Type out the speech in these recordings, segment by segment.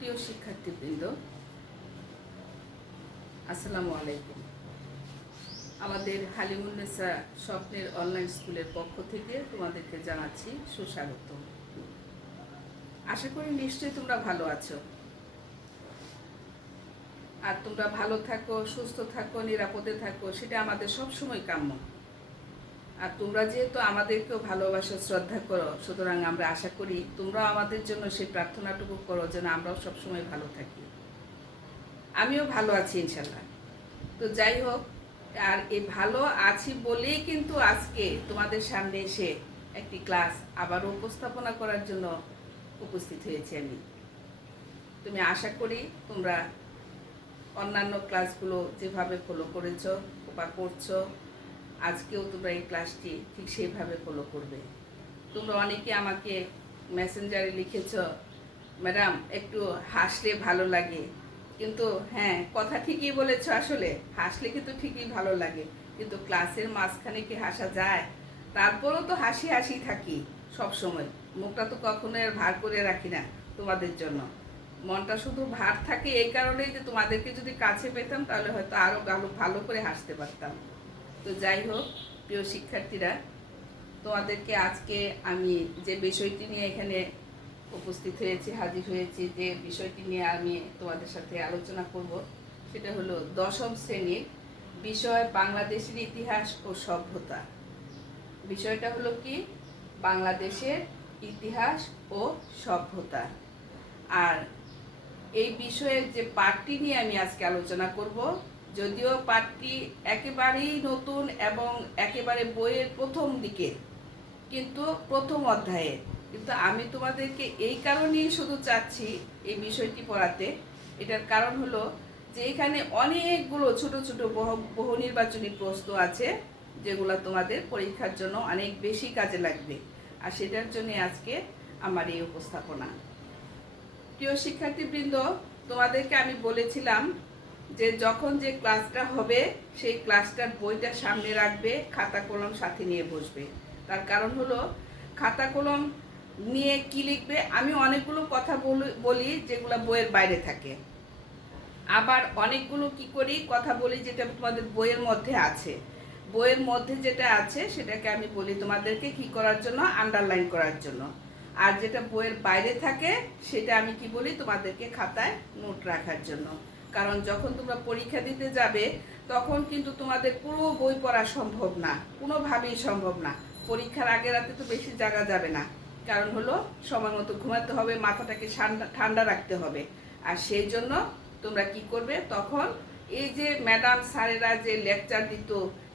প্রিয় শিক্ষার্থীবৃন্দ, আসসালামু আলাইকুম। আমাদের হালিমুন্নেসা স্বপ্নের অনলাইন স্কুলের পক্ষ থেকে তোমাদেরকে জানাচ্ছি সুস্বাগত। আশা করি নিশ্চয়ই তোমরা ভালো আছো, আর তোমরা ভালো থাকো, সুস্থ থাকো, নিরাপদে থাকো, সেটা আমাদের সবসময় কাম্য। আর তোমরা যেহেতু আমাদেরকেও ভালোবাসো, শ্রদ্ধা করো, সুতরাং আমরা আশা করি তোমরাও আমাদের জন্য সেই প্রার্থনাটুকু করো যেন আমরাও সবসময় ভালো থাকি। আমিও ভালো আছি ইনশাল্লাহ। তো যাই হোক, আর এই ভালো আছি বলেই কিন্তু আজকে তোমাদের সামনে এসে একটি ক্লাস আবার উপস্থাপনা করার জন্য উপস্থিত হয়েছি আমি। তুমি আশা করি তোমরা অন্যান্য ক্লাসগুলো যেভাবে ফলো করেছো বা করছো, আজকেও তোমরা এই ক্লাসটি ঠিক সেইভাবে ফলো করবে। তোমরা অনেকে আমাকে মেসেঞ্জারে লিখেছো, ম্যাডাম একটু হাসলে ভালো লাগে। কিন্তু হ্যাঁ, কথা ঠিকই বলেছো, আসলে হাসলে কিন্তু ঠিকই ভালো লাগে, কিন্তু ক্লাসের মাঝখানে কি হাসা যায়? তারপরেও তো হাসি হাসি থাকি সব সময়, মুখটা তো কখনো আর ভার করে রাখি না তোমাদের জন্য। মনটা শুধু ভার থাকে এই কারণেই যে তোমাদেরকে যদি কাছে পেতাম তাহলে হয়তো আরও ভালো করে হাসতে পারতাম। তো যাই হোক, প্রিয় শিক্ষার্থীরা, তোমাদেরকে আজকে আমি যে বিষয়টি নিয়ে এখানে উপস্থিত হয়েছি, হাজির হয়েছি, যে বিষয়টি নিয়ে আমি তোমাদের সাথে আলোচনা করব, সেটা হলো দশম শ্রেণীর বিষয় বাংলাদেশের ইতিহাস ও সভ্যতা। বিষয়টা হলো কি? বাংলাদেশের ইতিহাস ও সভ্যতা। আর এই বিষয়ের যে পাঠটি নিয়ে আমি আজকে আলোচনা করব, যদিও পাঠটি একেবারেই নতুন এবং একেবারে বইয়ের প্রথম দিকে, কিন্তু প্রথম অধ্যায়ে, কিন্তু আমি তোমাদেরকে এই কারণেই শুধু চাচ্ছি এই বিষয়টি পড়াতে। এটার কারণ হলো যে এখানে অনেকগুলো ছোট ছোট বহু নির্বাচনী প্রশ্ন আছে, যেগুলো তোমাদের পরীক্ষার জন্য অনেক বেশি কাজে লাগবে। আর সেটার জন্য আজকে আমার এই উপস্থাপনা। প্রিয় শিক্ষার্থীবৃন্দ, তোমাদেরকে আমি বলেছিলাম যে যখন যে ক্লাসটা হবে সেই ক্লাসটার বইটা সামনে রাখবে, খাতা কলম সাথে নিয়ে বসবে। তার কারণ হলো খাতা কলম নিয়ে কি লিখবে, আমি অনেকগুলো কথা বলি যেগুলো বইয়ের বাইরে থাকে, আবার অনেকগুলো কি করি কথা বলি যেটা তোমাদের বইয়ের মধ্যে আছে। বইয়ের মধ্যে যেটা আছে সেটাকে আমি বলি তোমাদেরকে কি করার জন্য, আন্ডারলাইন করার জন্য। আর যেটা বইয়ের বাইরে থাকে সেটা আমি কি বলি, তোমাদেরকে খাতায় নোট রাখার জন্য। কারণ যখন তোমরা পরীক্ষা দিতে যাবে তখন কিন্তু তোমাদের পুরো বই পড়া সম্ভব না, কোনোভাবেই সম্ভব না। পরীক্ষার আগের রাতে তো বেশি জাগা যাবে না, কারণ হলো সময় মতো ঘুমাতে হবে, মাথাটাকে ঠান্ডা রাখতে হবে। আর সেই জন্য তোমরা কি করবে, তখন এই যে ম্যাডাম স্যারেরা যে লেকচার দিত,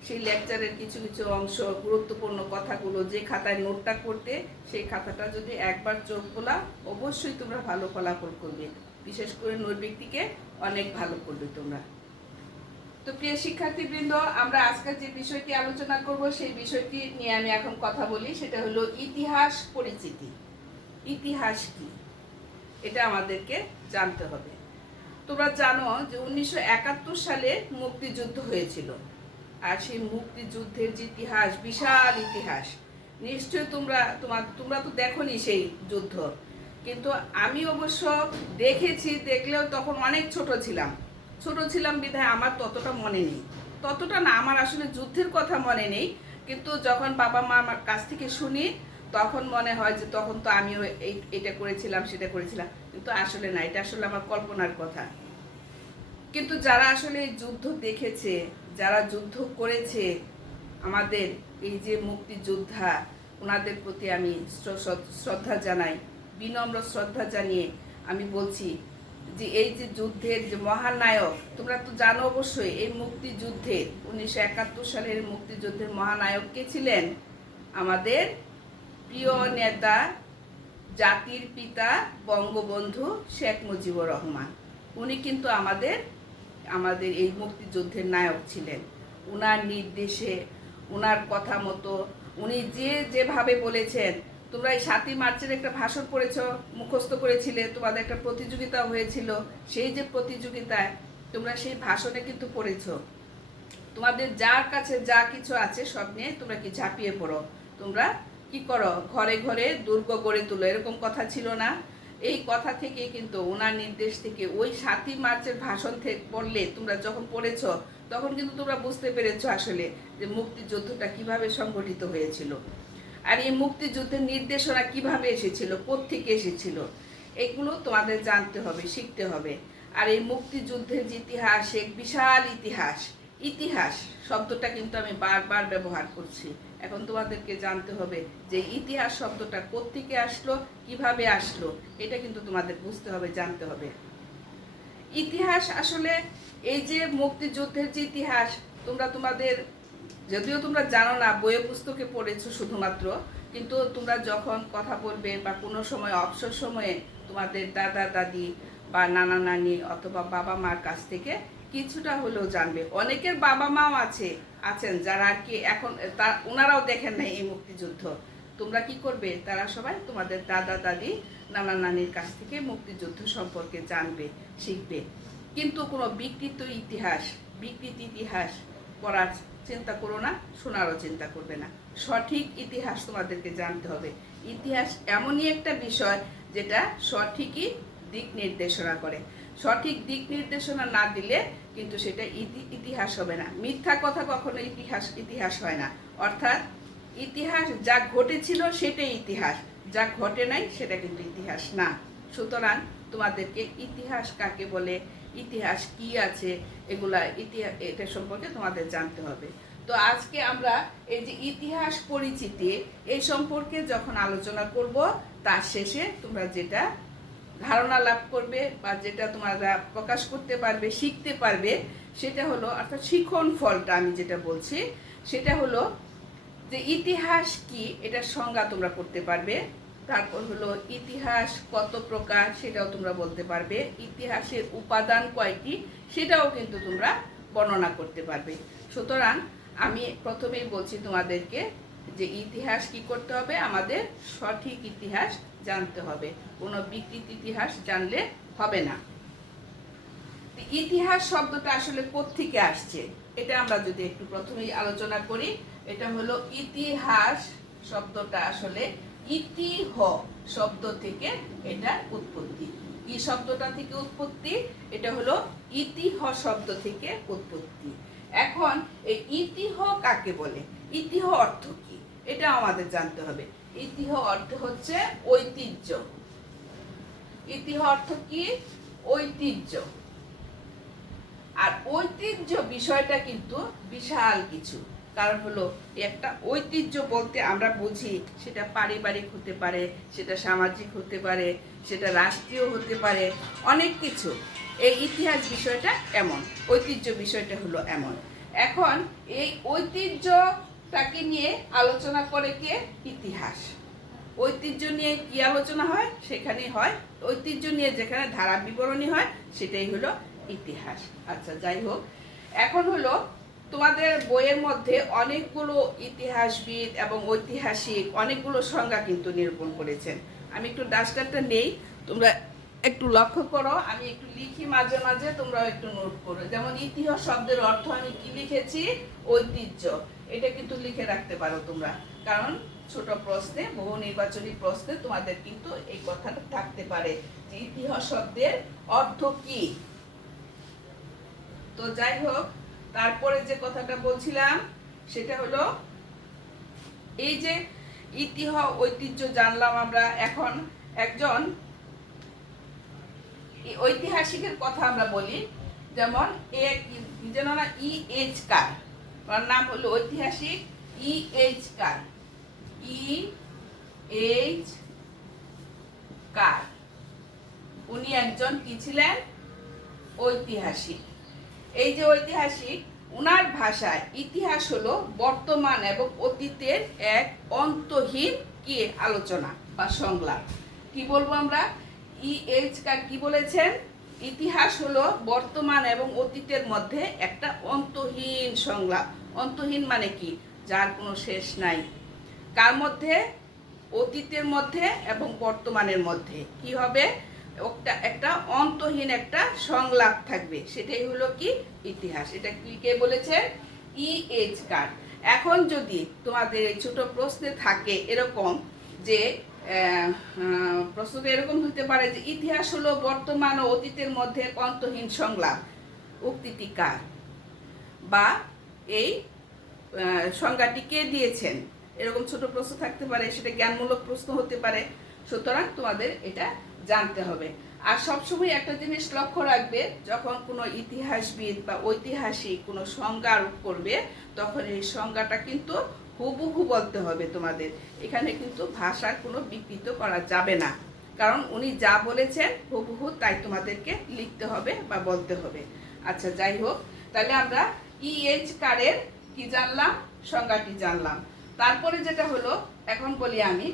সেই লেকচারের কিছু কিছু অংশ, গুরুত্বপূর্ণ কথাগুলো যে খাতায় নোটটা করতে, সেই খাতাটা যদি একবার চোখ খোলা, অবশ্যই তোমরা ভালো ফলাফল করবে। বিশেষ করে নৈর্ব্যক্তিকে অনেক ভালো করবে তোমরা। তো প্রিয় শিক্ষার্থীবৃন্দ, আমরা আজকে যে বিষয়টি আলোচনা করব সেই বিষয়টি নিয়ে আমি এখন কথা বলি, সেটা হলো ইতিহাস পরিচিতি। ইতিহাস কি, এটা আমাদেরকে জানতে হবে। তোমরা জানো যে 1971 সালে মুক্তিযুদ্ধ হয়েছিল, আর সেই মুক্তিযুদ্ধের যে ইতিহাস, বিশাল ইতিহাস, নিশ্চয়ই তোমরা তো দেখোনি সেই যুদ্ধ, কিন্তু আমি অবশ্য দেখেছি। দেখলেও তখন অনেক ছোট ছিলাম বিধায় আমার ততটা মনে নেই, ততটা না, আমার আসলে যুদ্ধের কথা মনে নেই। কিন্তু যখন বাবা মা আমার কাছ থেকে শুনি তখন মনে হয় যে তখন তো আমিও এটা করেছিলাম, সেটা করেছিলাম, কিন্তু আসলে না, এটা আসলে আমার কল্পনার কথা। কিন্তু যারা আসলে যুদ্ধ দেখেছে, যারা যুদ্ধ করেছে, আমাদের এই যে মুক্তিযোদ্ধা, ওনাদের প্রতি আমি শ্রদ্ধা জানাই, বিনম্র শ্রদ্ধা জানিয়ে আমি বলছি যে এই যে যুদ্ধের যে মহানায়ক, তোমরা তো জানো অবশ্যই এই মুক্তিযুদ্ধের 1971 সালের মুক্তিযুদ্ধের মহানায়ক কে ছিলেন? আমাদের প্রিয় নেতা, জাতির পিতা বঙ্গবন্ধু শেখ মুজিবুর রহমান। উনি কিন্তু আমাদের এই মুক্তিযুদ্ধের নায়ক ছিলেন। উনার নির্দেশে, উনার কথা মতো, উনি যেভাবে বলেছেন। তোমরা এই 7ই মার্চের একটা ভাষণ পড়েছ, মুখস্থ করেছিলে, তোমাদের একটা প্রতিযোগিতা হয়েছিল, সেই যে প্রতিযোগিতায় তোমরা সেই ভাষণে কিন্তু পড়েছ। তোমাদের যার কাছে যা কিছু আছে সব নিয়ে তোমরা কি ঝাঁপিয়ে পড়ো, তোমরা কি করো, ঘরে ঘরে দুর্গ গড়ে তুলো, এরকম কথা ছিল না? এই কথা থেকে কিন্তু ওনার নির্দেশ থেকে ওই 7ই মার্চের ভাষণ থেকে পড়লে তোমরা যখন পড়েছো তখন কিন্তু তোমরা বুঝতে পেরেছো আসলে যে মুক্তিযুদ্ধটা কিভাবে সংগঠিত হয়েছিল, আর এই মুক্তিযুদ্ধের নির্দেশনা কিভাবে এসেছিল, কোত্থেকে এসেছিল, এগুলো তোমাদের জানতে হবে, শিখতে হবে। আর এই মুক্তিযুদ্ধের যে ইতিহাস, এক বিশাল ইতিহাস। ইতিহাস শব্দটা কিন্তু আমি বারবার ব্যবহার করছি। এখন তোমাদেরকে জানতে হবে যে ইতিহাস শব্দটা কোত্থেকে আসলো, কিভাবে আসলো, এটা কিন্তু তোমাদের বুঝতে হবে, জানতে হবে। ইতিহাস আসলে এই যে মুক্তিযুদ্ধের যে ইতিহাস, তোমাদের যদিও তোমরা জানো না, বইয়ে পুস্তকে পড়েছো শুধুমাত্র, কিন্তু তোমরা যখন কথা বলবে বা কোনো সময় অবসর সময়ে তোমাদের দাদা দাদি বা নানা নানি অথবা বাবা মার কাছ থেকে কিছুটা হলেও জানবে। অনেকের বাবা মাও আছেন যারা আর কি এখন ওনারাও দেখেন নাই এই মুক্তিযুদ্ধ। তোমরা কি করবে, তারা সবাই তোমাদের দাদা দাদি নানা নানির কাছ থেকে মুক্তিযুদ্ধ সম্পর্কে জানবে, শিখবে। কিন্তু কোনো বিকৃত ইতিহাস পড়ার চিন্তা করো না, শোনারও চিন্তা করবে না। সঠিক ইতিহাস তোমাদেরকে জানতে হবে। ইতিহাস এমনই একটা বিষয় যেটা সঠিকই দিক নির্দেশনা করে। সঠিক দিক নির্দেশনা না দিলে কিন্তু সেটা ইতিহাস হবে না। মিথ্যা কথা কখনো ইতিহাস হয় না। অর্থাৎ ইতিহাস যা ঘটেছিল সেটাই ইতিহাস, যা ঘটে নাই সেটা কিন্তু ইতিহাস না। সুতরাং তোমাদেরকে ইতিহাস কাকে বলে, ইতিহাস কি আছে, এটা সম্পর্কে তোমাদের জানতে হবে। তো আজকে আমরা এই যে ইতিহাস পরিচিতি এই সম্পর্কে যখন আলোচনা করব, তার শেষে তোমরা যেটা ধারণা লাভ করবে বা যেটা তোমরা প্রকাশ করতে পারবে, শিখতে পারবে, সেটা হলো, অর্থাৎ শিখন ফলটা আমি যেটা বলছি সেটা হলো যে ইতিহাস কি, এটা সংজ্ঞা তোমরা করতে পারবে। তারপর হলো ইতিহাস কত প্রকার সেটাও তোমরা বলতে পারবে। ইতিহাসের উপাদান কয়টি সেটাও কিন্তু তোমরা বর্ণনা করতে পারবে। সুতরাং আমি প্রথমেই বলছি তোমাদেরকে যে ইতিহাস কি করতে হবে, আমাদের সঠিক ইতিহাস জানতে হবে, কোনো বিকৃত ইতিহাস জানলে হবে না। ইতিহাস শব্দটা আসলে কোত্থেকে আসছে এটা আমরা যদি একটু প্রথমেই আলোচনা করি। এটা হলো ইতিহাস শব্দটা আসলে ইতিহ শব্দ থেকে এটার উৎপত্তি। কি শব্দটা থেকে উৎপত্তি? এটা হলো ইতিহ শব্দ থেকে উৎপত্তি। এখন এই ইতিহ কাকে বলে, ইতিহ অর্থ কি এটা আমাদের জানতে হবে। ইতিহ অর্থ হচ্ছে ঐতিহ্য। ইতিহ অর্থ কি? ঐতিহ্য। আর ঐতিহ্য বিষয়টা কিন্তু বিশাল কিছু। কারণ হলো একটা ঐতিহ্য বলতে আমরা বুঝি সেটা পারিবারিক হতে পারে, সেটা সামাজিক হতে পারে, সেটা রাষ্ট্রীয় হতে পারে, অনেক কিছু। এই ইতিহাস বিষয়টা এমন, ঐতিহ্য বিষয়টা হলো এমন। এখন এই ঐতিহ্যটাকে নিয়ে আলোচনা করে কে? ইতিহাস। ঐতিহ্য নিয়ে কি আলোচনা হয়? সেখানে হয় ঐতিহ্য নিয়ে যেখানে ধারা বিবরণী হয় সেটাই হলো ইতিহাস। আচ্ছা, যাই হোক, এখন হলো তোমাদের বইয়ের মধ্যে অনেকগুলো ইতিহাসবিদ এবং ঐতিহাসিক অনেকগুলো সংজ্ঞা কিন্তু নিরূপণ করেছেন। আমি একটু ডাস্টারটা নেই, তোমরা একটু লক্ষ্য করো, আমি একটু লিখি মাঝে মাঝে, তোমরাও একটু নোট করো। যেমন ইতিহাস শব্দের অর্থ আমি কি লিখেছি? ঐতিহ্য। এটা কিন্তু লিখে রাখতে পারো তোমরা, কারণ ছোট প্রশ্নে, বহু নির্বাচনী প্রশ্নে তোমাদের কিন্তু এই কথাটা থাকতে পারে যে ইতিহাস শব্দের অর্থ কি। তো যাই হোক, তারপরে যে কথাটা বলছিলাম সেটা হলো এই যে ইতিহাস ঐতিহ্য জানলাম আমরা। এখন একজন ঐতিহাসিকের কথা আমরা বলি, যেমন E.H. কার, ওর নাম হলো ঐতিহাসিক E.H. কার। E.H. কার উনি একজন কি ছিলেন? ঐতিহাসিক। এই যে ঐতিহাসিক, উনার ভাষায় ইতিহাস হলো বর্তমান এবং অতীতের এক অন্তহীন কি আলোচনা বা সংলাপ। কি বলবো আমরা? E.H. কার কি বলেছেন? ইতিহাস হলো বর্তমান এবং অতীতের মধ্যে একটা অন্তহীন সংলাপ। অন্তহীন মানে কি? যার কোনো শেষ নাই। কার মধ্যে? অতীতের মধ্যে এবং বর্তমানের মধ্যে কি হবে? একটা অন্তহীন একটা সংলাপ থাকবে, সেটাই হলো কি? ইতিহাস। এটা কি কে বলেছে? E.H. কার। এখন যদি তোমাদের এই ছোট প্রশ্নে থাকে এরকম যে প্রশ্নটা এরকম হতে পারে যে ইতিহাস হলো বর্তমান ও অতীতের মধ্যে অন্তহীন সংলাপ। উক্তিটি কার? বা এই সংজ্ঞাটি কে দিয়েছেন? এরকম ছোট প্রশ্ন থাকতে পারে, সেটা জ্ঞানমূলক প্রশ্ন হতে পারে। সুতরাং তোমাদের এটা জানতে হবে। আর সবসময় একটা জিনিস লক্ষ্য রাখবে, যখন কোনো ইতিহাসবিদ বা ঐতিহাসিক কোনো সংজ্ঞা আরোপ করবে, তখন এই সংজ্ঞাটা কিন্তু হুবহু বলতে হবে তোমাদের। এখানে কিন্তু ভাষার কোনো বিকৃত করা যাবে না, কারণ উনি যা বলেছেন হুবহু তাই তোমাদেরকে লিখতে হবে বা বলতে হবে। আচ্ছা, যাই হোক, তাহলে আমরা ইএইচ কারের কি জানলাম? সংজ্ঞাটি জানলাম। তারপরে যেটা হলো, এখন বলি আমি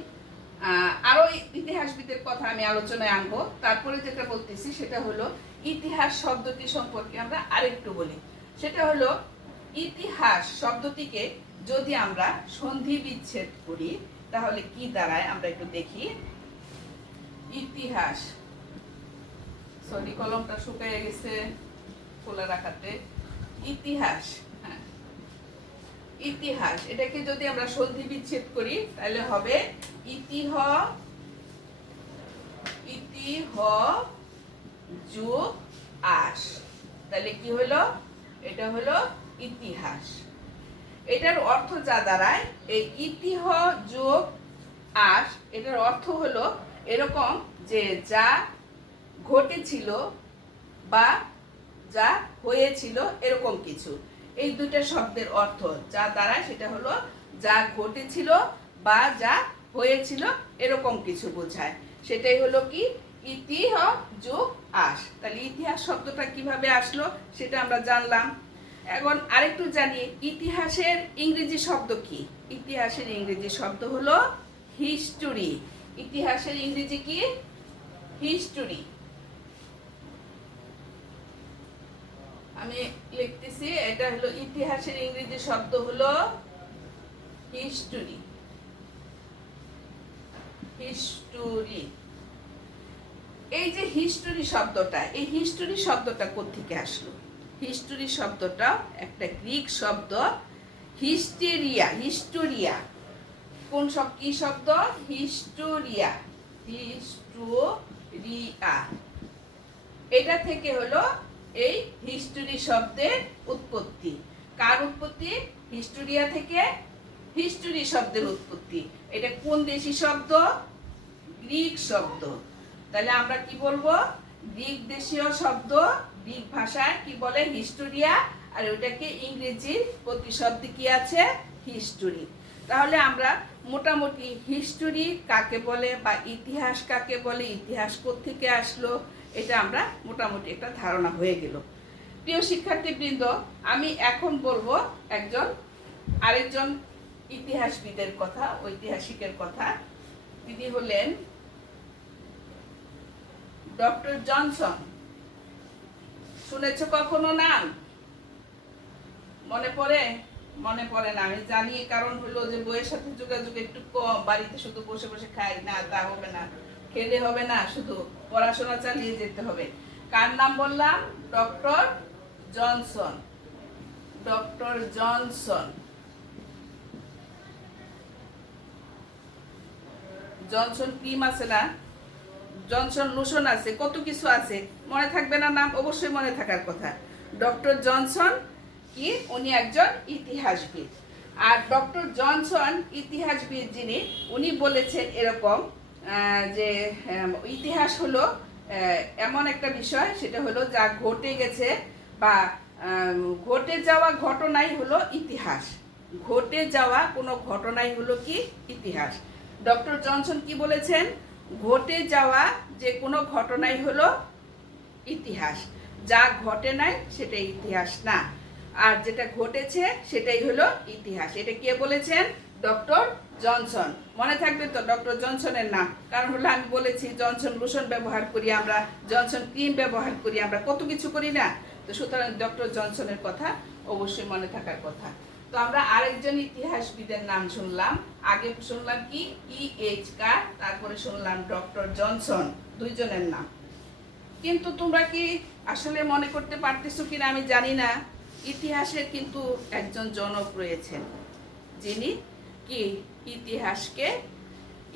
আরও ইতিহাসবিদের কথা আমি আলোচনায় আনবো। তারপরে যেটা বলতেছি সেটা হলো ইতিহাস শব্দটি সম্পর্কে আমরা আরেকটু বলি। সেটা হলো ইতিহাস শব্দটিকে যদি আমরা সন্ধি বিচ্ছেদ করি তাহলে কি দাঁড়ায় আমরা একটু দেখি। ইতিহাস, সরি কলমটা শুকিয়ে গেছে খোলা রাখাতে। ইতিহাস, হ্যাঁ, ইতিহাস এটাকে যদি আমরা সন্ধি বিচ্ছেদ করি তাহলে হবে ইতিহ যোগ আস। তাহলে কি হলো? এটা হলো ইতিহাস। এটার অর্থ যা দাঁড়ায়, এই ইতিহ যোগ আস, এটার অর্থ হলো এরকম যে যা ঘটেছিল বা যা হয়েছিল এরকম কিছু। এই দুটো শব্দের অর্থ যা দাঁড়ায় সেটা হলো যা ঘটেছিল বা যা হয়েছিল এরকম কিছু বোঝায়। সেটাই হলো কি ইতিহ যোগ আস। তাহলে ইতিহাস শব্দটা কিভাবে আসলো সেটা আমরা জানলাম। এখন আরেকটু জানি ইতিহাসের ইংরেজি শব্দ কি। ইতিহাসের ইংরেজি শব্দ হলো হিস্টোরি। ইতিহাসের ইংরেজি কি? হিস্টোরি। আমি লিখতেছি, এটা হলো ইতিহাসের ইংরেজি শব্দ হলো হিস্টোরি। হিস্টোরি। এই যে হিস্টোরি শব্দটা, এই হিস্টোরি শব্দটা কোত্থেকে আসলো? হিস্টোরি শব্দটা একটা গ্রিক শব্দ, হিস্টেরিয়া। হিস্টোরিয়া কোন সব কি শব্দ? হিস্টোরিয়া। হিস্টোরিয়া, এটা থেকে হলো এই হিস্টোরি শব্দের উৎপত্তি। কার উৎপত্তি? হিস্টোরিয়া থেকে হিস্টোরি শব্দের উৎপত্তি। এটা কোন দেশি শব্দ? গ্রিক শব্দ। তাহলে আমরা কি বলবো? গ্রিক দেশীয় শব্দ, গ্রিক ভাষায় কি বলে? হিস্টোরিয়া। আর ওটাকে ইংরেজির প্রতিশব্দ কি আছে? হিস্টোরি। তাহলে আমরা মোটামুটি হিস্টোরি কাকে বলে বা ইতিহাস কাকে বলে, ইতিহাস কোত্থেকে আসলো, এটা আমরা মোটামুটি একটা ধারণা হয়ে গেল। প্রিয় শিক্ষার্থীবৃন্দ, আমি এখন বলবো আরেকজন ইতিহাসবিদের কথা, ঐতিহাসিকের কথা। তিনি হলেন ডক্টর জনসন। শুনেছ কখনো নাম? মনে পড়ে? মনে পড়ে না, আমি জানি। কারণ হলো যে বইয়ের সাথে যোগাযোগ একটু কম, বাড়িতে শুধু বসে বসে খাই না, তা হবে না, খেলে হবে না, শুধু পড়াশোনা চালিয়ে যেতে হবে। কার নাম বললাম? Doctor Johnson. Doctor Johnson. Johnson cream আছে না, জনসন লোশন আছে, কত কিছু আছে, মনে থাকবে না নাম? অবশ্যই মনে থাকার কথা। ডক্টর জনসন কি? উনি একজন ইতিহাসবিদ। আর ডক্টর জনসন ইতিহাসবিদ যিনি, উনি বলেছেন এরকম যে ইতিহাস হলো এমন একটা বিষয়, সেটা হলো যা ঘটে গেছে বা ঘটে যাওয়া ঘটনাই হলো ইতিহাস। ঘটে যাওয়া কোনো ঘটনাই হলো কি? ইতিহাস। ডক্টর জনসন কি বলেছেন? ঘটে যাওয়া যে কোনো ঘটনাই হলো ইতিহাস, যা ঘটে নাই সেটা ইতিহাস না, আর যেটা ঘটেছে সেটাই হলো ইতিহাস। এটা কে বলেছেন? Doctor Johnson. মনে থাকবে তো ডক্টর জনসনের নাম? কারণ হলো আমি বলেছি জনসন লোশন ব্যবহার করি আমরা, জনসন ক্রিম ব্যবহার করি আমরা, কত কিছু করি না? তো সুতরাং ডক্টর জনসনের কথা অবশ্যই মনে থাকার কথা। তো আমরা আরেকজন ইতিহাসবিদের নাম শুনলাম। আগে শুনলাম কি? ইএইচ কার, তারপরে শুনলাম ডক্টর জনসন। দুইজনের নাম। কিন্তু তোমরা কি আসলে মনে করতে পারতেছো কিনা আমি জানি না, ইতিহাসের কিন্তু একজন জনক রয়েছেন যিনি কি ইতিহাসকে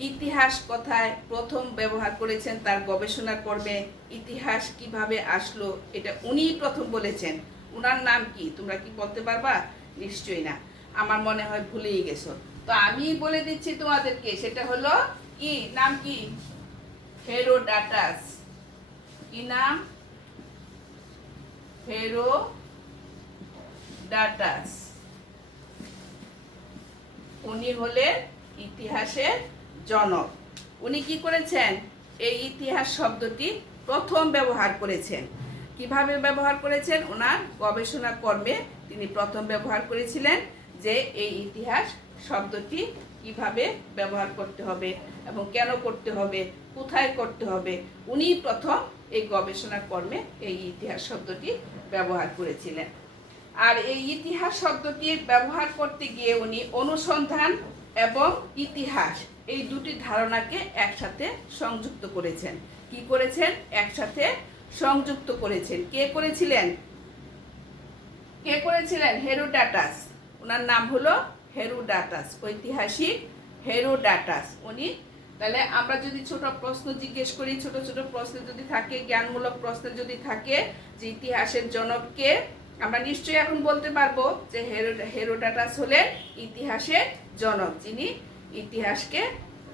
ইতিহাস কথায় প্রথম ব্যবহার করেছেন তার গবেষণা কর্মে। ইতিহাস কিভাবে আসলো এটা উনিই প্রথম বলেছেন। উনার নাম কি তোমরা কি বলতে পারবা? নিশ্চয়ই না, আমার মনে হয় ভুলেই গেছো। তো আমি বলে দিচ্ছি তোমাদেরকে, সেটা হলো কি নাম? কি? হেরোডাটাস। কি নাম? হেরোডাটাস। উনি হলেন ইতিহাসের জনক। উনি কি করেছেন? এই ইতিহাস শব্দটি প্রথম ব্যবহার করেছেন। কিভাবে ব্যবহার করেছেন? ওনার গবেষণা কর্মে তিনি প্রথম ব্যবহার করেছিলেন যে এই ইতিহাস শব্দটি কিভাবে ব্যবহার করতে হবে এবং কেন করতে হবে, কোথায় করতে হবে। উনি প্রথম এই গবেষণা কর্মে এই ইতিহাস শব্দটি ব্যবহার করেছিলেন। আর এই ইতিহাস শব্দটি ব্যবহার করতে গিয়ে উনি অনুসন্ধান এবং ইতিহাস এই দুটি ধারণাকে একসাথে সংযুক্ত করেছেন। কি করেছেন? একসাথে সংযুক্ত করেছেন। কে করেছিলেন? কে করেছিলেন? হেরোডাটাস। ওনার নাম হলো হেরোডাটাস, ঐতিহাসিক হেরোডাটাস উনি। তাহলে আমরা যদি ছোট প্রশ্ন জিজ্ঞেস করি, ছোট ছোট প্রশ্ন যদি থাকে, জ্ঞানমূলক প্রশ্ন যদি থাকে যে ইতিহাসের জনক কে, আমরা নিশ্চয়ই এখন বলতে পারবো যে হেরোডাটাস হলেন ইতিহাসের জনক, যিনি ইতিহাসকে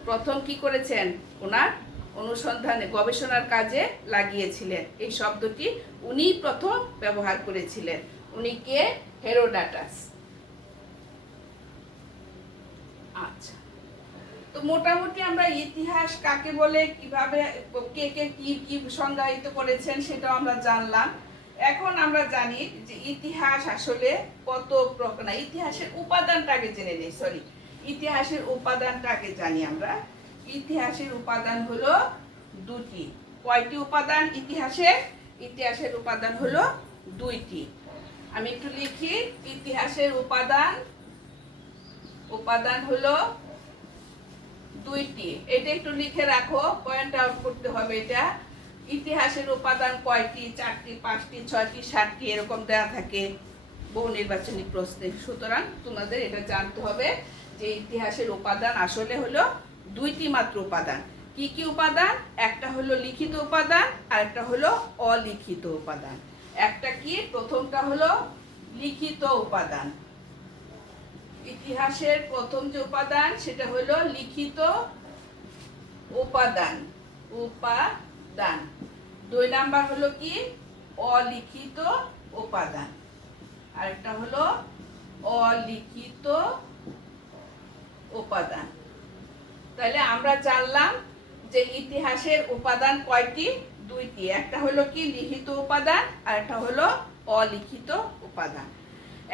প্রথম কি করেছেন? ওনার অনুসন্ধানে গবেষণার কাজে লাগিয়েছিলেন। এই শব্দটি উনি প্রথম ব্যবহার করেছিলেন। উনি কে? হেরোডাটাস। আচ্ছা, তো মোটামুটি আমরা ইতিহাস কাকে বলে, কিভাবে কে কে কি কি সংজ্ঞায়িত করেছেন সেটাও আমরা জানলাম। এখন আমরা জানি যে ইতিহাস আসলে কত প্রকার। ইতিহাসের উপাদানটা আগে জেনে নেই, সরি, ইতিহাসের উপাদানটা আগে জানি আমরা। ইতিহাসের উপাদান হলো দুটি। কয়টি উপাদান ইতিহাসের? ইতিহাসের উপাদান হলো দুইটি। আমি একটু লিখি। ইতিহাসের উপাদান হলো দুইটি। এটা একটু লিখে রাখো, পয়েন্ট আউট করতে হবে এটা। ইতিহাসের উপাদান কয়টি? 4টি, 5টি, 6টি, 7টি এরকম দেওয়া থাকে বহু নির্বাচনী প্রশ্নে। সুতরাং তোমাদের এটা জানতে হবে যে ইতিহাসের উপাদান আসলে হলো দুইটি মাত্র উপাদান। কি কি উপাদান? একটা হলো লিখিত উপাদান আর একটা হলো অলিখিত উপাদান। একটা কি? প্রথমটা হলো লিখিত উপাদান। ইতিহাসের প্রথম যে উপাদান সেটা হলো লিখিত উপাদান। 2 নাম্বার হলো কি? অলিখিত উপাদান। আরেকটা হলো অলিখিত উপাদান। তাহলে আমরা জানলাম যে ইতিহাসের উপাদান কয়টি? দুইটি। একটা হলো কি? লিখিত উপাদান আর একটা হলো অলিখিত উপাদান।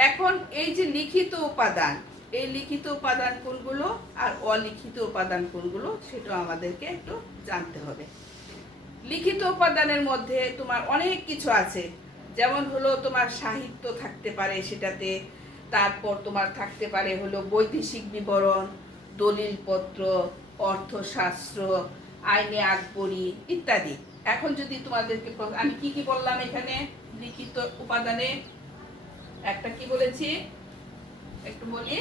এখন এই যে লিখিত উপাদান, এই লিখিত উপাদান কোনগুলো আর অলিখিত উপাদান কোনগুলো সেটাও আমাদেরকে একটু জানতে হবে। লিখিত উপাদানের মধ্যে তোমার অনেক কিছু আছে, যেমন হলো তোমার সাহিত্য থাকতে পারে সেটাতে, তারপর তোমার থাকতে পারে হলো বৈদেশিক বিবরণ, দলিলপত্র, অর্থশাস্ত্র, আইনে আকবরী ইত্যাদি। এখন যদি তোমাদেরকে আমি কি কি বললাম এখানে লিখিত উপাদানে, একটা কি বলেছি একটু বলি,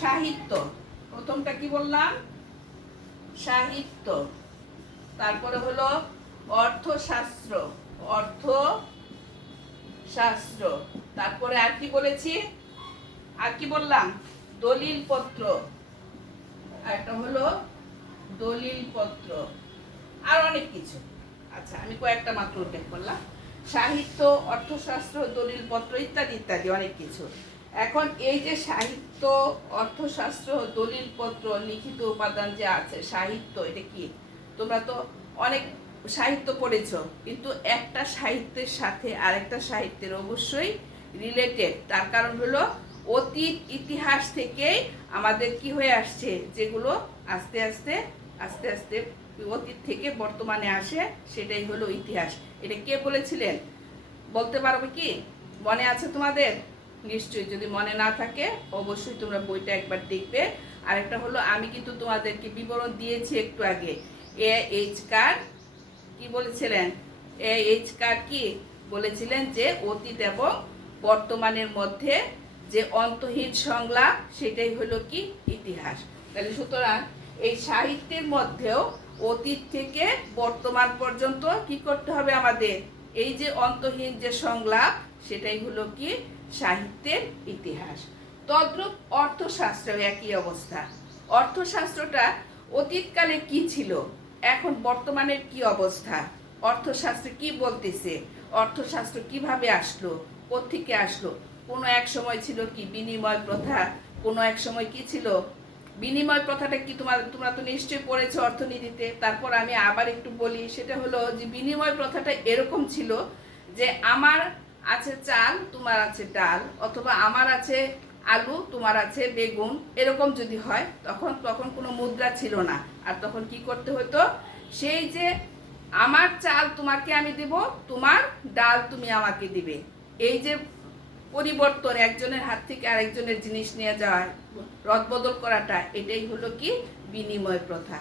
সাহিত্য। প্রথমটা কি বললাম? সাহিত্য। তারপরে হলো অর্থশাস্ত্র, অর্থশাস্ত্র। তারপরে আর কি বলেছি? আর কি বললাম? দলিলপত্র। আর একটা হলো দলিলপত্র, আর অনেক কিছু। আচ্ছা, আমি কয়েকটা মাত্র উল্লেখ করলাম। সাহিত্য, অর্থশাস্ত্র, দলিলপত্র ইত্যাদি ইত্যাদি অনেক কিছু। এখন এই যে সাহিত্য, অর্থশাস্ত্র, দলিলপত্র, লিখিত উপাদান যে আছে, সাহিত্য এটা কি? তোমরা তো অনেক সাহিত্য পড়েছ, কিন্তু একটা সাহিত্যের সাথে আরেকটা সাহিত্যের অবশ্যই রিলেটেড। তার কারণ হলো অতীত ইতিহাস থেকেই আমাদের কি হয়ে আসছে, যেগুলো আস্তে আস্তে আস্তে আস্তে অতীত থেকে বর্তমানে আসে, সেটাই হলো ইতিহাস। এটা কে বলেছিলেন বলতে পারবে কি? মনে আছে তোমাদের? নিশ্চয়ই। যদি মনে না থাকে অবশ্যই তোমরা বইটা একবার দেখবে। আরেকটা হলো আমি কিন্তু তোমাদেরকে বিবরণ দিয়েছি একটু আগে। এইচ কার কি বলেছিলেন? এইচ কার কি বলেছিলেন? যে অতীত এবং বর্তমানের মধ্যে যে অন্তহীন সংলাপ, সেটাই হলো কি? ইতিহাস। তাহলে সুতরাং এই সাহিত্যের মধ্যেও অতীত থেকে বর্তমান পর্যন্ত কি করতে হবে আমাদের? এই যে অন্তহীন যে সংলাপ, সেটাই হলো কি সাহিত্যের ইতিহাস। তদ্রূপ অর্থশাস্ত্রেও একই অবস্থা। অর্থশাস্ত্রটা অতীতকালে কি ছিল, এখন বর্তমানের কি অবস্থা, অর্থশাস্ত্র কি বলতেছে, অর্থশাস্ত্র কিভাবে আসলো, কোত্থেকে আসলো। কোনো এক সময় ছিল কি বিনিময় প্রথা, কোনো এক সময় কি ছিল বিনিময় প্রথাটা কি তোমরা তো নিশ্চয়ই পড়েছো অর্থনীতিতে। তারপর আমি আবার একটু বলি, সেটা হলো যে বিনিময় প্রথাটা এরকম ছিল যে আমার আছে চাল, তোমার আছে ডাল, অথবা আমার আছে আলু, তোমার আছে বেগুন, এরকম যদি হয় তখন কোনো মুদ্রা ছিল না। আর তখন কি করতে হতো, সেই যে আমার চাল তোমাকে আমি দেব, তোমার ডাল তুমি আমাকে দিবে, এই যে পরিবর্তন, একজনের হাত থেকে আরেকজনের জিনিস নিয়ে যাওয়া, রদবদল করাটা, এটাই হলো কি বিনিময় প্রথা।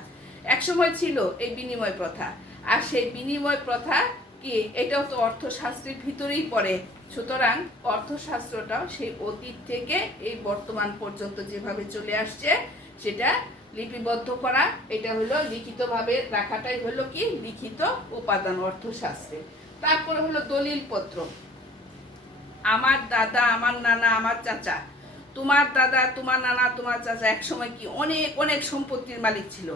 এক সময় ছিল এই বিনিময় প্রথা। আর সেই বিনিময় প্রথা কি, এটাও তো অর্থশাস্ত্রের ভিতরেই পড়ে। সুতরাং অর্থশাস্ত্রটাও সেই অতীত থেকে এই বর্তমান পর্যন্ত যেভাবে চলে আসছে সেটা লিপিবদ্ধ করা, এটা হলো লিখিতভাবে রাখাটাই হলো কি লিখিত উপাদান অর্থশাস্ত্রে। তারপরে হলো দলিলপত্র। আমার দাদা, আমার নানা, আমার চাচা, তোমার দাদা, তোমার নানা, তোমার চাচা এক সময় কি অনেক অনেক সম্পত্তির মালিক ছিল।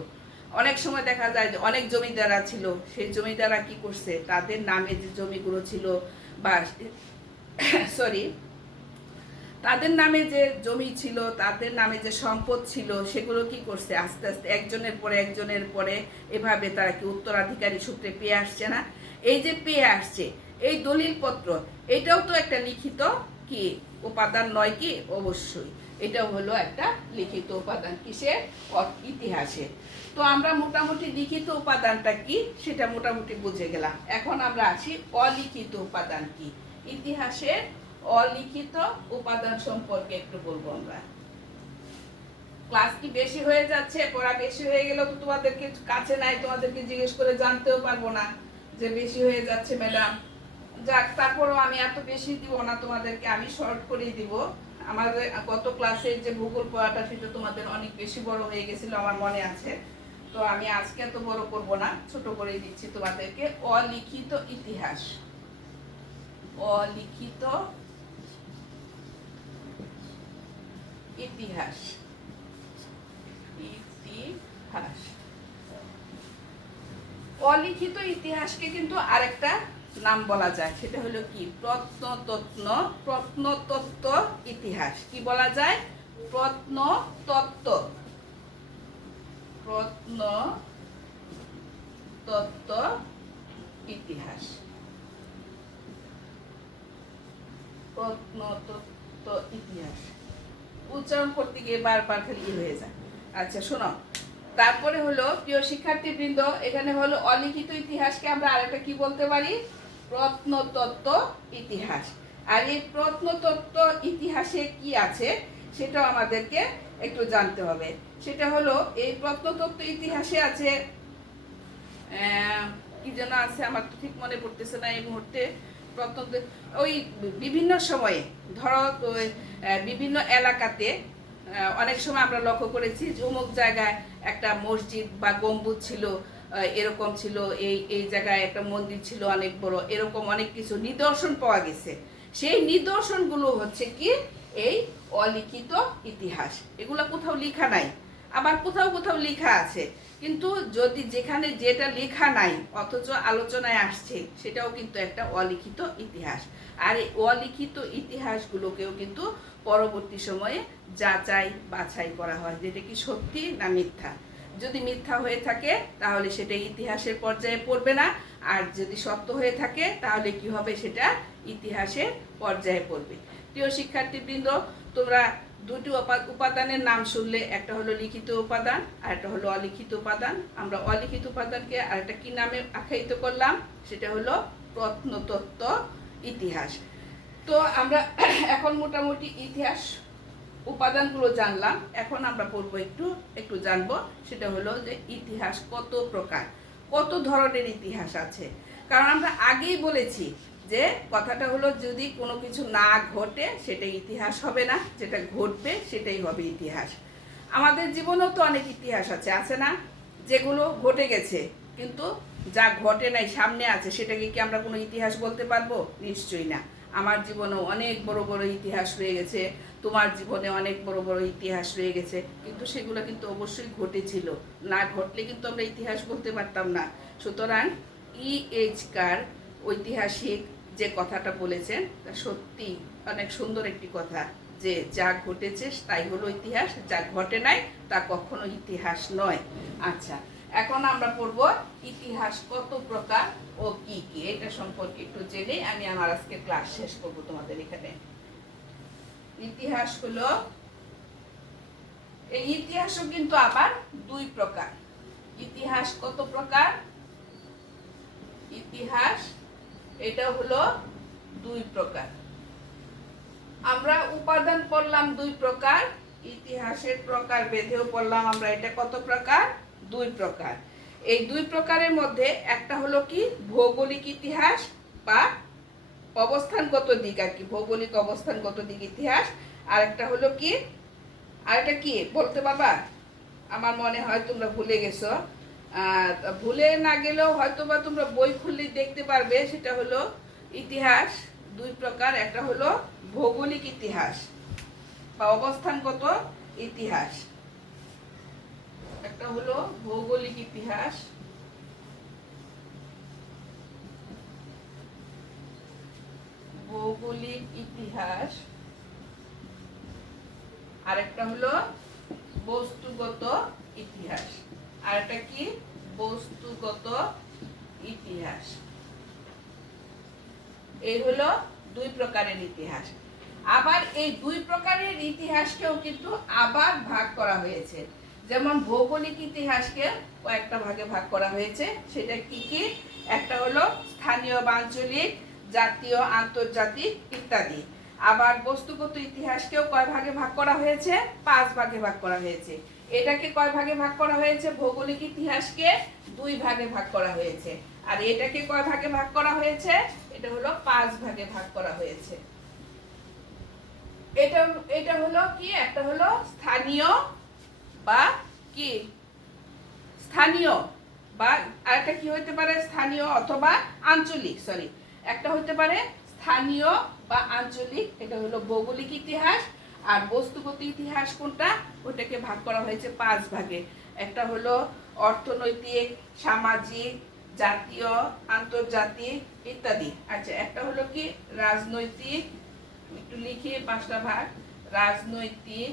অনেক সময় দেখা যায় যে অনেক জমিদাররা ছিল, সেই জমিদাররা কি করছে, তাদের নামে যে জমিগুলো ছিল বা সরি তাদের নামে যে জমি ছিল, তাদের নামে যে সম্পদ ছিল, সেগুলো কি করছে আস্তে আস্তে একজনের পরে একজনের পরে এভাবে তারা কি উত্তরাধিকারী সূত্রে পেয়ে আসছে না। এই যে পেয়ে আসছে এই দলিলপত্র, এটাও তো একটা লিখিত কি উপাদান নয় কি? অবশ্যই এটাও হলো একটা লিখিত উপাদান। কিসের? ইতিহাসে। তো আমরা মোটামুটি লিখিত উপাদানটা কি সেটা মোটামুটি বুঝে গেলাম। এখন আমরা আসি অলিখিত উপাদান কি। ইতিহাসের অলিখিত উপাদান সম্পর্কে একটু বলবো আমরা। ক্লাস কি বেশি হয়ে যাচ্ছে? পড়া বেশি হয়ে গেলেও তো তোমাদেরকে কাছে নাই, তোমাদেরকে জিজ্ঞেস করে জানতেও পারবো না যে বেশি হয়ে যাচ্ছে ম্যাডাম। যাক, তারপরও আমি এত বেশি দিব না তোমাদেরকে, আমি শর্ট করেই দিব। আমাদের গত ক্লাসে যে ভূগোল পড়াটা সেটা তোমাদের অনেক বেশি বড় হয়ে গেছিল, আমার মনে আছে। তো আমি আজকে এত বড় করব না, ছোট করেই দিচ্ছি তোমাদেরকে। অলিখিত ইতিহাস। অলিখিত ইতিহাস। ইতিহাস অলিখিত ইতিহাসকে কিন্তু আরেকটা নাম বলা যায়, সেটা হলো কি প্রত্নতত্ত্ব ইতিহাস। কি বলা যায়? প্রত্নতত্ত্ব ইতিহাস। প্রত্নতত্ত্ব ইতিহাস উচ্চারণ করতে গিয়ে বারবার খালি হয়ে যায়। আচ্ছা শোনো, তারপরে হলো প্রিয় শিক্ষার্থীবৃন্দ, এখানে হলো অলিখিত ইতিহাসকে আমরা আরেকটা কি বলতে পারি? প্রত্নতত্ত্ব ইতিহাস। আর এই প্রত্নতত্ত্ব ইতিহাসে কি আছে সেটাও আমাদেরকে একটু জানতে হবে। সেটা হলো এই প্রত্নতত্ত্ব ইতিহাসে আছে কি যেন আছে, আমার তো ঠিক মনে পড়তেছে না এই মুহূর্তে। ওই বিভিন্ন সময়ে ধরো বিভিন্ন এলাকাতে অনেক সময় আমরা লক্ষ্য করেছি যে অমুক জায়গায় একটা মসজিদ বা গম্বুজ ছিল, এরকম ছিল, এই জায়গায় একটা মন্দির ছিল অনেক বড়, এরকম অনেক কিছু নিদর্শন পাওয়া গেছে। সেই নিদর্শনগুলো হচ্ছে কি এই অলিখিত ইতিহাস। এগুলো কোথাও লেখা নাই, আবার কোথাও কোথাও লেখা আছে, কিন্তু যদি যেখানে যেটা লেখা নাই অথচ আলোচনায় আসছে সেটাও কিন্তু একটা অলিখিত ইতিহাস। আর এই অলিখিত ইতিহাসগুলোকেও কিন্তু পরবর্তী সময়ে যাচাই বাছাই করা হয়, যেটা কি সত্যি না মিথ্যা। যদি মিথ্যা হয়ে থাকে তাহলে সেটা ইতিহাসের পর্যায়ে পড়বে না, আর যদি সত্য হয়ে থাকে তাহলে কি হবে, সেটা ইতিহাসের পর্যায়ে পড়বে। প্রিয় শিক্ষার্থীবৃন্দ, তোমরা দুটি উপাদানের নাম শুনলে, একটা হলো লিখিত উপাদান আর একটা হলো অলিখিত উপাদান। আমরা অলিখিত উপাদানকে আরেকটা কি নামে আখ্যায়িত করলাম, সেটা হলো প্রত্নতত্ত্ব ইতিহাস। তো আমরা এখন মোটামুটি ইতিহাস উপাদানগুলো জানলাম। এখন আমরা পড়বো একটু জানবো, সেটা হলো যে ইতিহাস কত প্রকার, কত ধরনের ইতিহাস আছে। কারণ আমরা আগেই বলেছি যে কথাটা হলো যদি কোনো কিছু না ঘটে সেটা ইতিহাস হবে না, যেটা ঘটবে সেটাই হবে ইতিহাস। আমাদের জীবনেও তো অনেক ইতিহাস আছে, আছে না? যেগুলো ঘটে গেছে, কিন্তু যা ঘটে নাই সামনে আছে, সেটাকে কি আমরা কোনো ইতিহাস বলতে পারবো? নিশ্চয়ই না। আমার জীবনেও অনেক বড় বড় ইতিহাস রয়ে গেছে, তোমার জীবনে অনেক বড় বড় ইতিহাস রয়ে গেছে, কিন্তু সেগুলো কিন্তু অবশ্যই ঘটেছিল। না ঘটলে কিন্তু আমরা ইতিহাস বলতে পারতাম না। সুতরাং E.H. কার ঐতিহাসিক যে কথাটা বলেছেন তা সত্যি অনেক সুন্দর একটি কথা, যে যা ঘটেছে তাই হলো ইতিহাস, যা ঘটে নাই তা কখনো ইতিহাস নয়। আচ্ছা, এখন আমরা পড়ব ইতিহাস কত প্রকার ও কি কি, এটা সম্পর্কে একটু জেনে আমি আমার আজকে ক্লাস শেষ করব তোমাদের এখানে। ইতিহাস হলো, এই ইতিহাসও কিন্তু আবার দুই প্রকার। ইতিহাস কত প্রকার? ইতিহাস এটা হলো দুই প্রকার। আমরা উপাদান পড়লাম দুই প্রকার, ইতিহাসের প্রকার ভেদেও পড়লাম আমরা এটা কত প্রকার? দুই প্রকার। এই দুই প্রকারের মধ্যে একটা হলো কি ভৌগোলিক ইতিহাস বা অবস্থানগত দিক আর কি, ভৌগোলিক অবস্থানগত দিক ইতিহাস। আর একটা হলো কি, আর একটা কি বলতে বাবা? আমার মনে হয় তোমরা ভুলে গেছো, ভুলে না গেলেও হয়তো বা তোমরা বই খুললেই দেখতে পারবে। সেটা হলো ইতিহাস দুই প্রকার, একটা হলো ভৌগোলিক ইতিহাস বা অবস্থানগত ইতিহাস, একটা হলো ভৌগোলিক ইতিহাস, ভৌগোলিক ইতিহাস, আর একটা হলো বস্তুগত ইতিহাস। আর একটা কি? বস্তুগত ইতিহাস। এই হলো দুই প্রকারের ইতিহাস। আবার এই দুই প্রকারের ইতিহাসকেও কিন্তু আবার ভাগ করা হয়েছে। যেমন ভৌগোলিক ইতিহাসকে কয়েকটা ভাগে ভাগ করা হয়েছে, সেটা কি কি? একটা হলো স্থানীয় বা আঞ্চলিক, জাতীয়, আন্তর্জাতিক ইত্যাদি। আবার বস্তুগত ইতিহাসকেও কয় ভাগে ভাগ করা হয়েছে? 5 ভাগে ভাগ করা হয়েছে। এটাকে কয় ভাগে ভাগ করা হয়েছে? ভৌগোলিক ইতিহাসকে 2 ভাগে ভাগ করা হয়েছে। আর এটাকে কয় ভাগে ভাগ করা হয়েছে? এটা হলো 5 ভাগে ভাগ করা হয়েছে। এটা হলো কি? একটা হলো স্থানীয় বা কি স্থানীয় বা আরেকটা কি হতে পারে? স্থানীয় অথবা আঞ্চলিক, সরি, একটা হতে পারে স্থানীয় বা আঞ্চলিক, এটা হলো ভৌগোলিক ইতিহাস। আর বস্তুগত ইতিহাস কোনটা? ওটাকে ভাগ করা হয়েছে 5 ভাগে। একটা হলো অর্থনৈতিক, সামাজিক, জাতীয়, আন্তর্জাতিক ইত্যাদি। আচ্ছা, একটা হলো কি রাজনৈতিক, একটু লিখি 5টা ভাগ। রাজনৈতিক,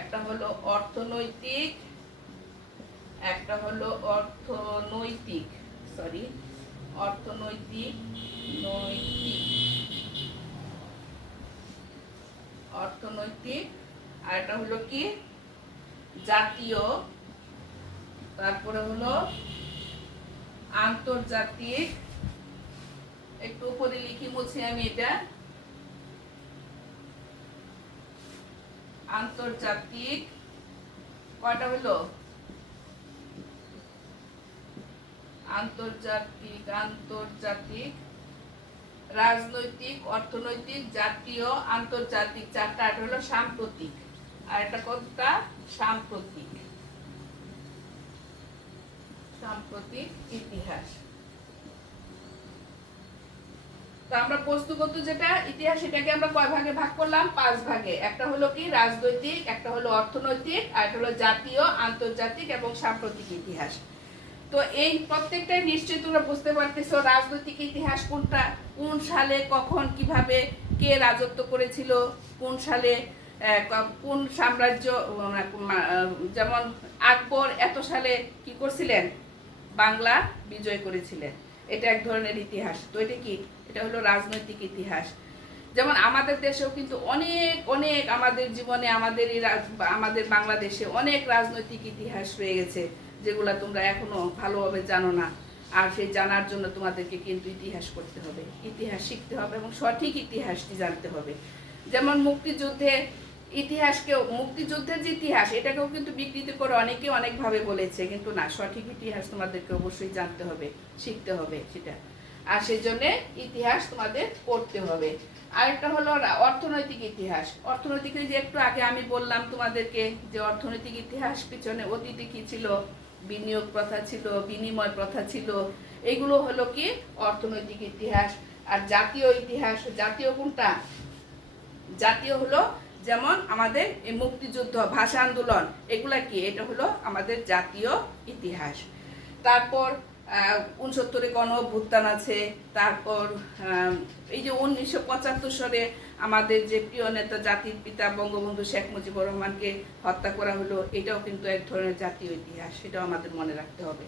একটা হলো অর্থনৈতিক, একটা হলো অর্থনৈতিক, সরি, অর্থনৈতিক, নৈতিক, অর্থনৈতিক, আর এটা হলো কি জাতীয়, তারপরে হলো আন্তর্জাতিক, একটু উপরে লিখি মুছি আমি এটা, আন্তর্জাতিক, কয়টা হলো? আন্তর্জাতিক, আন্তর্জাতিক, রাজনৈতিক, অর্থনৈতিক, জাতীয়, আন্তর্জাতিক, 4টা। আর হলো সাম্প্রতিক, আর এটা কোনটা? সাম্প্রতিক, সাম্প্রতিক ইতিহাস। তো আমরা বস্তুগত যেটা ইতিহাস, সেটাকে আমরা কয় ভাগে ভাগ করলাম? 5 ভাগে। একটা হলো কি রাজনৈতিক, একটা হলো অর্থনৈতিক, আর একটা হলো জাতীয়, আন্তর্জাতিক এবং সাম্প্রতিক ইতিহাস। তো এই প্রত্যেকটাই নিশ্চয়ই তোমরা বুঝতে পারতেছো রাজনৈতিক ইতিহাস কোনটা, কোন সালে কখন কিভাবে কে রাজত্ব করেছিল, কোন সালে কোন সাম্রাজ্য, যেমন আকবর এত সালে কি করছিলেন? বাংলা বিজয় করেছিলেন। এটা এক ধরনের ইতিহাস। তো এটা কি? এটা হলো রাজনৈতিক ইতিহাস। যেমন আমাদের দেশেও কিন্তু অনেক অনেক আমাদের জীবনে আমাদের বাংলাদেশে অনেক রাজনৈতিক ইতিহাস রয়ে গেছে, যেগুলা তোমরা এখনো ভালোভাবে জানো না। আর সেই জানার জন্য তোমাদেরকে কিন্তু ইতিহাস করতে হবে, ইতিহাস শিখতে হবে এবং সঠিক ইতিহাসটি জানতে হবে। যেমন মুক্তিযুদ্ধের ইতিহাসকেও, মুক্তিযুদ্ধের যে ইতিহাস, এটাকেও কিন্তু বিকৃত করে অনেকে অনেকভাবে বলেছে, কিন্তু না, সঠিক ইতিহাস তোমাদেরকে অবশ্যই জানতে হবে, শিখতে হবে সেটা। আর সেই জন্যে ইতিহাস তোমাদের পড়তে হবে। আরেকটা হলো অর্থনৈতিক ইতিহাস। অর্থনৈতিক যে একটু আগে আমি বললাম তোমাদেরকে যে অর্থনৈতিক ইতিহাস পিছনে অতীতে কি ছিল, বিনিয়োগ প্রথা ছিল, বিনিময় প্রথা ছিল, এগুলো হলো কি অর্থনৈতিক ইতিহাস। আর জাতীয় ইতিহাস, জাতীয় কোনটা? জাতীয় হলো যেমন আমাদের এই মুক্তিযুদ্ধ, ভাষা আন্দোলন, এগুলা কি? এটা হলো আমাদের জাতীয় ইতিহাস। তারপর 69-এ গণ অভ্যুত্থান আছে। তারপর এই যে 1975 সালে আমাদের যে প্রিয় নেতা জাতির পিতা বঙ্গবন্ধু শেখ মুজিবুর রহমানকে হত্যা করা হলো, এটাও কিন্তু এক ধরনের জাতীয় ইতিহাস, সেটাও আমাদের মনে রাখতে হবে।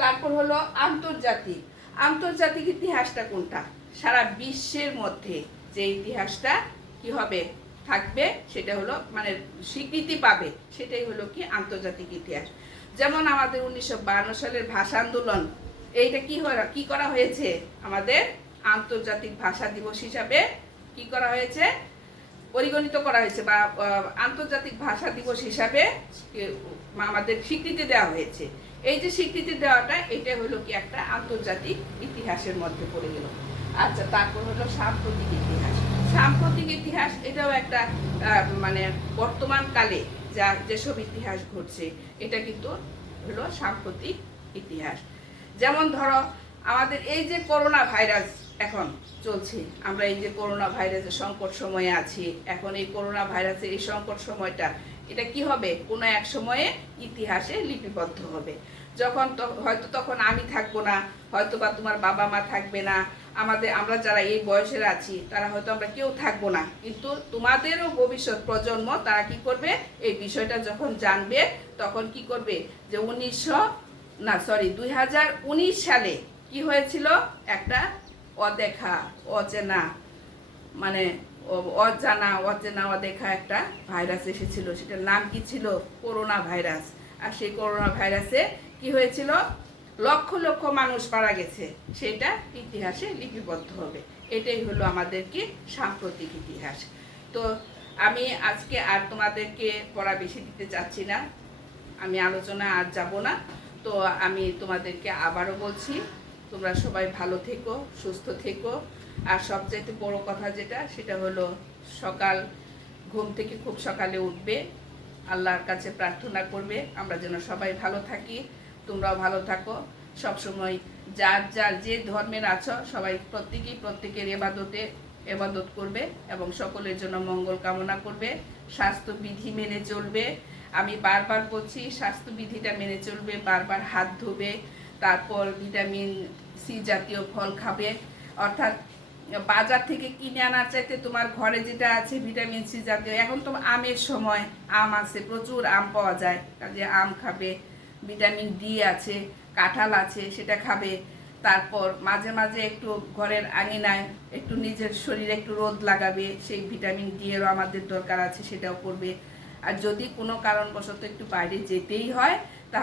তারপর হলো আন্তর্জাতিক। আন্তর্জাতিক ইতিহাসটা কোনটা? সারা বিশ্বের মধ্যে যে ইতিহাসটা কি হবে, থাকবে, সেটা হলো মানে স্বীকৃতি পাবে, সেটাই হলো কি আন্তর্জাতিক ইতিহাস। যেমন আমাদের 1952 সালের ভাষা আন্দোলন, এইটা কি করা হয়েছে? আমাদের আন্তর্জাতিক ভাষা দিবস হিসাবে কি করা হয়েছে? পরিগণিত করা হয়েছে, বা আন্তর্জাতিক ভাষা দিবস হিসাবে আমাদের স্বীকৃতি দেওয়া হয়েছে। এই যে স্বীকৃতি দেওয়াটা, এটা হলো কি একটা আন্তর্জাতিক ইতিহাসের মধ্যে পড়ে গেল। আচ্ছা, তারপর হলো সাম্প্রতিক ইতিহাস। সাম্প্রতিক ইতিহাস এটাও একটা মানে বর্তমান কালে যেসব ইতিহাস ঘটছে, এটা কিন্তু হলো সাম্প্রতিক ইতিহাস। যেমন ধরো আমাদের এই যে করোনা ভাইরাস এখন চলছে, আমরা এই যে করোনা ভাইরাসের সংকট সময়ে আছি, এখন এই করোনা ভাইরাসের এই সংকট সময়টা, এটা কি হবে? কোনো এক সময়ে ইতিহাসে লিপিবদ্ধ হবে। যখন হয়তো তখন আমি থাকবো না, হয়তো বা তোমার বাবা মা থাকবে না, আমরা যারা এই বয়সের আছি তারা হয়তো আমরা কেউ থাকবো না, কিন্তু তোমাদেরও ভবিষ্যৎ প্রজন্ম তারা কি করবে? এই বিষয়টা যখন জানবে, তখন কি করবে? যে 2019 সালে কি হয়েছিল? একটা অদেখা, অচেনা, মানে অচেনা অদেখা একটা ভাইরাস এসেছিল। সেটার নাম কি ছিল? Corona virus. আর সেই করোনা ভাইরাসে কি হয়েছিল? লক্ষ লক্ষ মানুষ মারা গেছে, সেটা ইতিহাসে লিপিবদ্ধ হবে। এটাই হলো আমাদের কি সাম্প্রতিক ইতিহাস। তো আমি আজকে আর তোমাদেরকে পড়া বেশি দিতে চাচ্ছি না, আমি আলোচনা আর যাব না। তো আমি তোমাদেরকে আবারও বলছি, তোমরা সবাই ভালো থেকো, সুস্থ থেকো। আর সবচাইতে বড় কথা যেটা, সেটা হলো সকাল ঘুম থেকে খুব সকালে উঠবে, আল্লাহর কাছে প্রার্থনা করবে আমরা যেন সবাই ভালো থাকি, তোমরাও ভালো থাকো। সবসময় যার যে ধর্মের আছো সবাই প্রত্যেকের এবাদত করবে এবং সকলের জন্য মঙ্গল কামনা করবে। স্বাস্থ্যবিধি মেনে চলবে। আমি বারবার বলছি, স্বাস্থ্যবিধিটা মেনে চলবে, বারবার হাত ধোবে, তারপর ভিটামিন সি জাতীয় ফল খাবে। অর্থাৎ বাজার থেকে কিনে আনার চাইতে তোমার ঘরে যেটা আছে ভিটামিন সি জাতীয়, এখন তো আমের সময়, আম আছে, প্রচুর আম পাওয়া যায়, কাজে আম খাবে। ভিটামিন ডি আছে, কাঁঠাল আছে, সেটা খাবে। তারপর মাঝে মাঝে একটু ঘরের আঙিনায় একটু নিজের শরীরে একটু রোদ লাগাবে, সেই ভিটামিন ডি এরও আমাদের দরকার আছে, সেটাও করবে। আর যদি কোনো কারণবশত একটু বাইরে যেতেই হয়, তাহলে